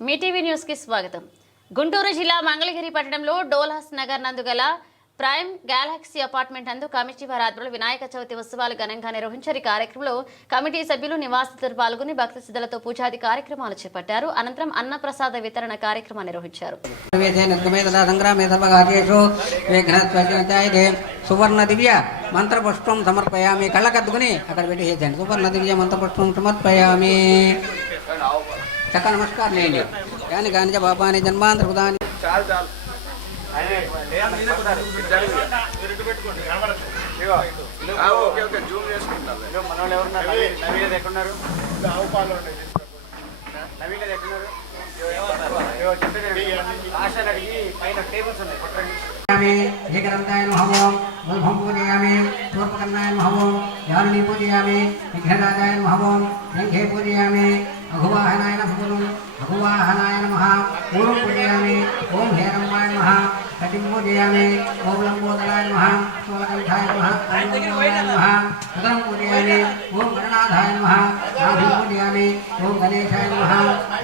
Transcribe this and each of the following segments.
మీ TV news కి స్వాగతం. గుంటూరు జిల్లా మంగళగిరి పట్టణంలో డోలాస్ నగర్ నందుగల ప్రైమ్ గెలాక్సీ అపార్ట్మెంట్ నందు కమిటీ వారి ఆధ్వర్యంలో వినాయక చవితి ఉత్సవాలు ఘనంగా నిర్వహించారు. ఈ కార్యక్రమంలో కమిటీ సభ్యులు నివాసితులు పాల్గొని భక్తి శ్రద్ధలతో పూజాది కార్యక్రమాలు చేపట్టారు. అనంతరం అన్నప్రసాద వితరణ కార్యక్రమాన్ని నిర్వహించారు. సువర్ణ దివ్య మంత్రపుష్పం సమర్పయామి. కళ్ళకద్దుకుని అక్కడ పెట్టి చేయండి. సువర్ణ దివ్య మంత్రపుష్పం సమర్పయామి. చక్క నమస్కారం లేండి. కానీ కానీ బాబాని జన్మాంతర ఉదాని ఏకదంతాయ నమః వల్భం పూజయామి. పూర్వకర్ణాయ నమః యామిని పూజయామి. విఘ్నరాజాయ నమః రంగే పూజయామి. అఘువాహనాయ నమః అఘువాహనాయ నమః ఓం పూజయామి. ఓం హేరంబాయ నమః కటిం పూజయామి. ఓం లంబోదరాయ నమః స్థూలకంఠాయ నమః ఓం నమః ఉదరం పూజయామి. ఓం గణనాథాయ నమః నాభిం పూజయామి. ఓం గణేశాయ నమః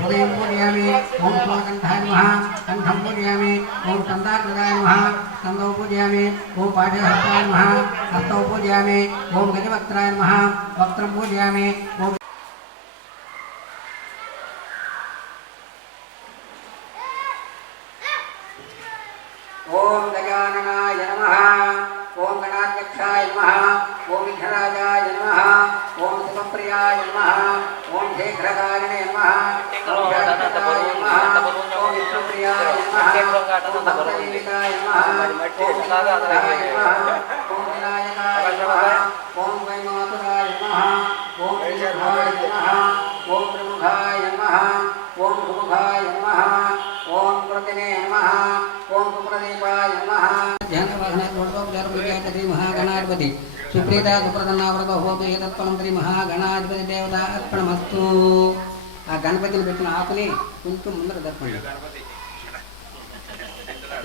హృదయం పూజయామి. ఓం స్థూలకంఠాయ నమః కంఠం పూజయామి. ఓం స్కందాకృతాయ నమః స్కందౌ పూజయామి. ఓం పాఠహస్తాయ నమః హస్తౌ పూజయామి. ఓం గజవక్త్రాయ నమః వక్త్రం పూజయామి. ఓం ఓం గజాననాయ నమః. ఓం గణాధ్యక్షాయ నమః. ఓం విఘ్నరాజాయ నమః. ఓం శుభప్రియాయ నమః. ఓం శేఖరకారిణే నమః. ఓం శాశ్వతాయ నమః. ఓం విష్ణుప్రియాయ నమః. ఓం భక్తజీవితాయ నమః. ఓం విష్ణుదాయ నమః. ఓం వినాయకాయ నమః. ఓం వైమాతురాయ నమః. ఓం శ్రీధరాయ నమః. ఓం ప్రముఖాయ నమః. ఓం సుముఖాయ నమః. ఓం ప్రతినే నమః. ఓం సుప్రదీపాయ నమః. శ్రీ మహాగణాధిపతి సుప్రీత సుప్రసన్నావ్రత హోతు ఏతత్ఫలం శ్రీ మహాగణాధిపతి దేవత అర్పణమస్తు. ఆ గణపతిని పెట్టిన ఆకుని కొంచెం ముందర దర్పండి.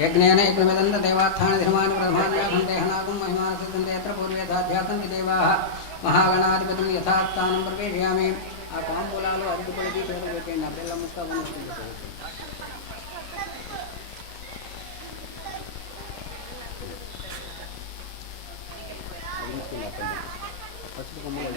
యజ్ఞేన యజ్ఞమిదంత దేవార్థాని ధర్మాని ప్రధాన్యాసం దేహనాగం మహిమాన సిద్ధంతే యత్ర పూర్వేధాధ్యాసంతి దేవాః మహాగణాధిపతిని యథాస్థానం ప్రవేశయామి. ఆ తాంబూలాలు అరటిపడికి చేతులు పెట్టండి. ఆ పిల్ల ముక్క పసుపు కొమ్మలు